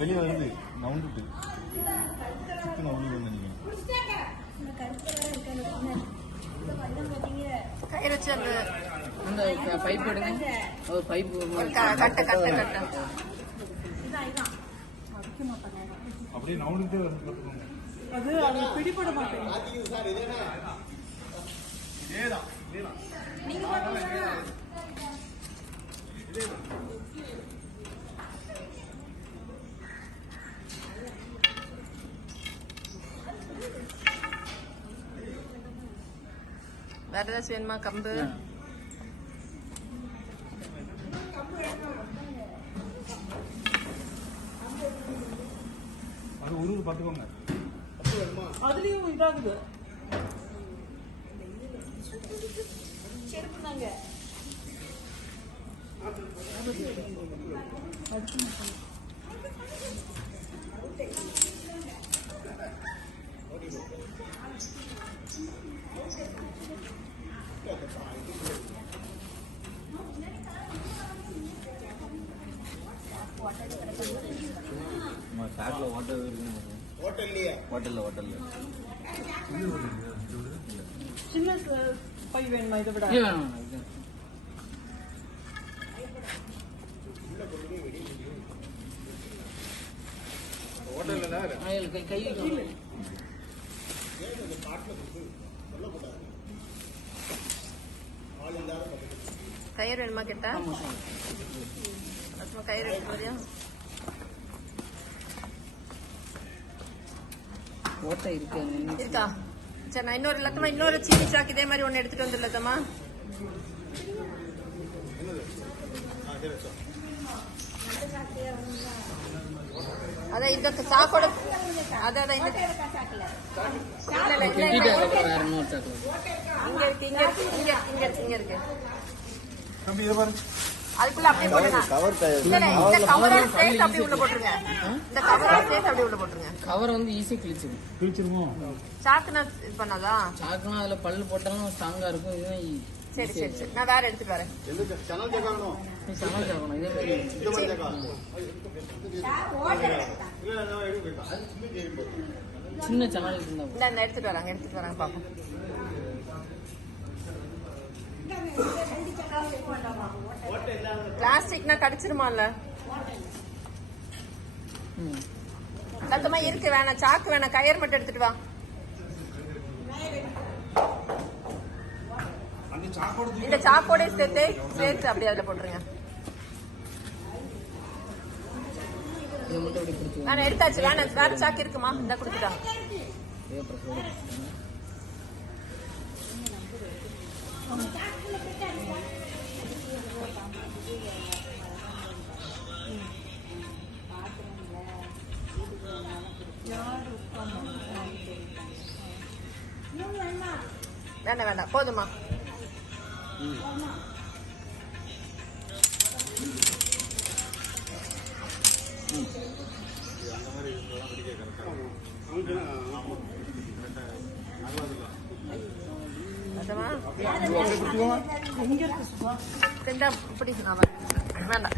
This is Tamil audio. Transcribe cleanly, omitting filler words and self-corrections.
வெளியே வருது நவுண்டுட்டு கயிறு வச்சு அந்த பைப் எடுங்க. ஒரு பைப் கட்ட கட்ட கட்ட அப்படியே நவுண்டுட்டே அது அவங்க பிடிபட மாட்டேங்குது. வேற ஏதாச்சும் வேணுமா? கம்பு அது ஒரு பார்த்துக்கோங்க. அதுலயும் இதாகுது. செருப்பு தாங்க. சின்ன பை வேணுமா? இதை விட கயிறு வேணுமா கேட்டா? கயிறு எடுத்து ஓட்டை இருக்கு இருக்கா? சரி, நான் இன்னொரு லத்தமா இன்னொரு சீனி சாக்கு இதே மாதிரி ஒண்ணு எடுத்துட்டு வந்துடலத்தமா. அதான் இந்த சாக்கோட அதான் இங்க இருக்கு இங்க இருக்கு இங்க இருக்கு இங்க இருக்கு. அதுக்குள்ள அப்படியே போட்டுருங்க. இந்த கவரோட சேர்த்து அப்படியே உள்ள போட்டுருங்க. இந்த கவரோட சேர்த்து அப்படியே உள்ள போட்டுருங்க. கவர் வந்து ஈஸியா கிழிச்சிருமோ? சாக்குனா இது பண்ணாதா? சாக்குனா அதுல பல்லு போட்டாலும் ஸ்ட்ராங்கா இருக்கும். இதுதான் சரி சரி சரி, நான் வேற எடுத்துட்டு வரேன். சின்ன சனல் இருந்தா இந்த எடுத்துட்டு வராங்க பாப்போம். பிளாஸ்டிக்னா கடிச்சிருமால? சத்தமா இருக்கு, வேணாம் சாக்கு வேணாம், கயிறு மட்டும் எடுத்துட்டு வா. இந்த சாக்கோட சேர்த்து அப்படியே அதுல போட்டுருங்க. வேணா எடுத்தாச்சு, வேணா வேற சாக்கு இருக்குமா? இந்த கொடுத்துட்டாங்க. வேண்டாம் வேண்டாம், போதுமா? வேண்டாம்.